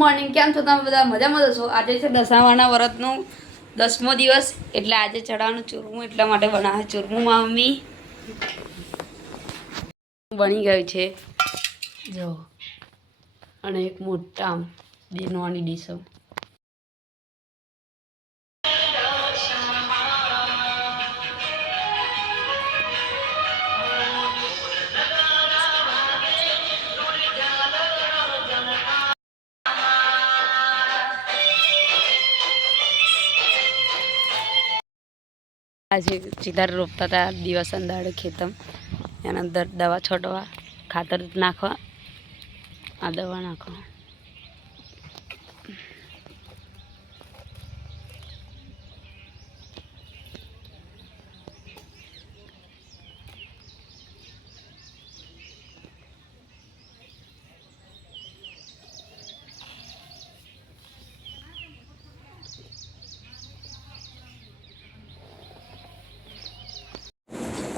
Morning, કેમ છો તમે બધા? મજામાં છો? આજે છે દશામાના વ્રતનો 10મો દિવસ, એટલે આજે ચડાવવાનું ચૂરમું, એટલા માટે બનાવે ચૂરમું. મમ્મી બની ગયું છે જો, અને એક મોટા બે નાની ડીશો. આજે ચીધાર રોપતા હતા દિવસ અંદાડે ખેતમ, એના અંદર દવા છોટવા, ખાતર નાખવા, આ દવા નાખવા.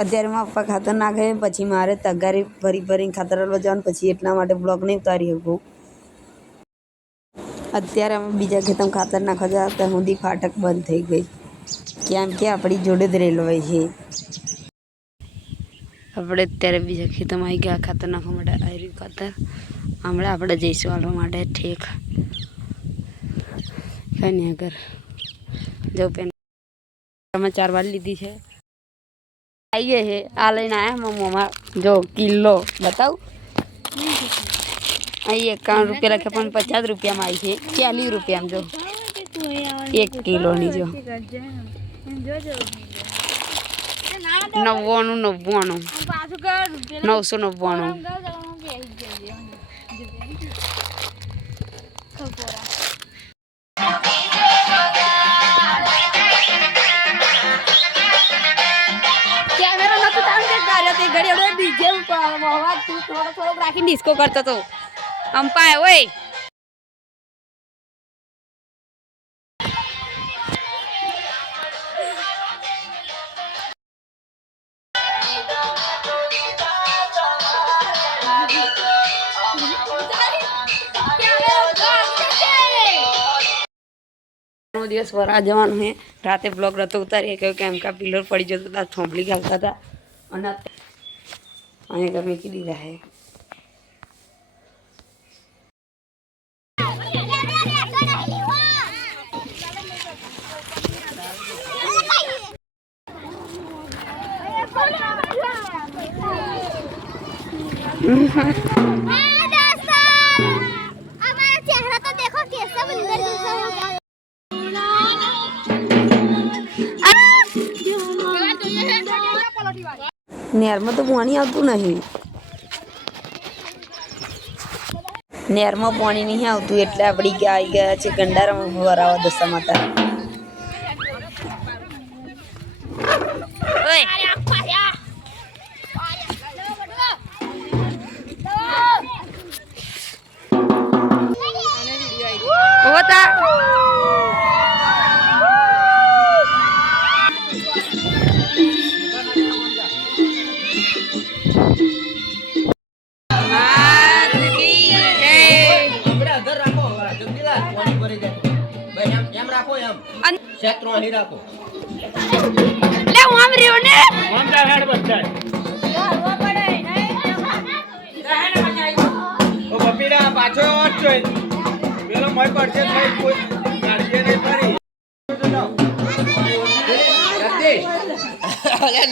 અત્યારે મારા પપ્પા ખાતર નાખે, પછી મારે તગારી ભરીને ખાતર હલવા જવાનું, પછી એટલા માટે બ્લોગ નહીં ઉતારી શકું. અત્યારે અમે બીજા ખેતરમાં ખાતર નાખવા જતા ત્યાં સુધી ફાટક બંધ થઈ ગઈ, કેમ કે આપણી જોડે જ રેલવે છે. આપણે અત્યારે બીજા ખેતરમાં આવી ગયા ખાતર નાખવા માટે. આયરું ખાતર હમણાં આપણે જઈશું હાલવા માટે ઠેક કઈ નહીં આગળ જો પેન 4 વાર લીધી છે. આવી ગઈ છે આ લઈને આવ્યા મમ્મા. જો કિલો બતાવું, અહીં 51 રૂપિયા લખે પણ 50 રૂપિયામાં આવી છે. 40 રૂપિયામાં જો 1 કિલોની. જો 99 999. થોડો રાખીને ડિસ્કો કરતો હતો અંપાય. ઓય દિવસ વરા જવાનું છે. રાતે બ્લોગ રતો ઉતારીએ કેમ કે પિલર પડી જતો હતા, થોંભલી ખાલતા હતા, અને અહીંયા ગમે કીધી દીધા નેરમાં તો પાણી આવતું નહીં. નેરમાં પાણી નહીં આવતું એટલે આપણી આવી ગયા છે ગંડારામાં ભરાવા દશા માતા.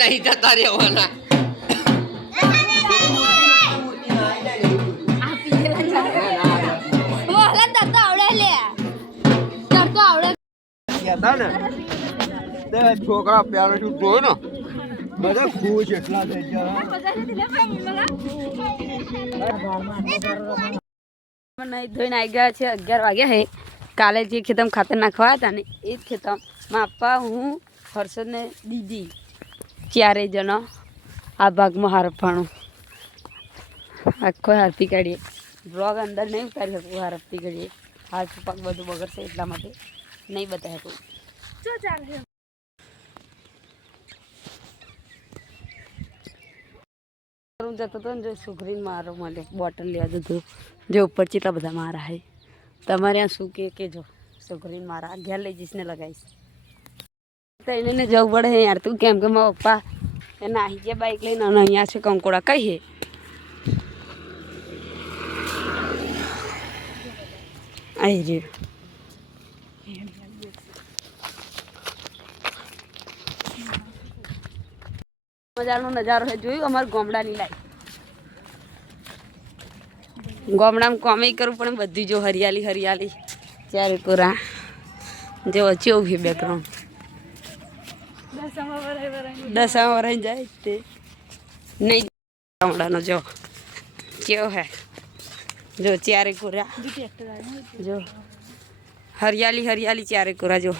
નહીં જતા રહેવાના. છોકરા પ્યારો શું જોયો ને બધા ખુશ એટલા થઈ ગયા. ધોઈને આવી ગયા છે. 11 વાગ્યા છે. કાલે જે ખેતમ ખાતર નાખવા હતા ને એ જ ખેતમમાં આપવા હું હર્ષદને દીદી 4 જણો આ ભાગમાં હારફાણું આખો હારપી કાઢીએ. બ્લોગ અંદર નહીં ઉતારી શકું, હારપી કાઢીએ. હાથ પગ બધું બગડશે એટલા માટે નહીં બતાવી શકું. જતો હતો ને જો છોકરીને મારો માટે બોટલ લેવા જતો, જે ઉપર ચેટલા બધા મારા હે તમારે ત્યાં શું કે જો છોકરીને મારા ઘેર લઈ જઈશ ને લગાવીશ તો એને જવું પડે યાર તું કેમ કે મારા પપ્પા એને આવી ગયા બાઈક લઈને અને અહીંયા છે કંકોડા કહીએ આવી રહ્યું મજાનો નજારો છે જોયું અમારા ગામડાની લાઈફ ગામડામાં કોમેય કરવું પણ બધી જો હરિયાળી હરિયાળી ચારે કોરા જો ચેવું છે બેકગ્રાઉન્ડ દસામાં વરાઈ જાય તે નહીં ગામડાનો જો કેવો હે જો ચારે કોરા જો હરિયાળી હરિયાળી ચારે કોરા જો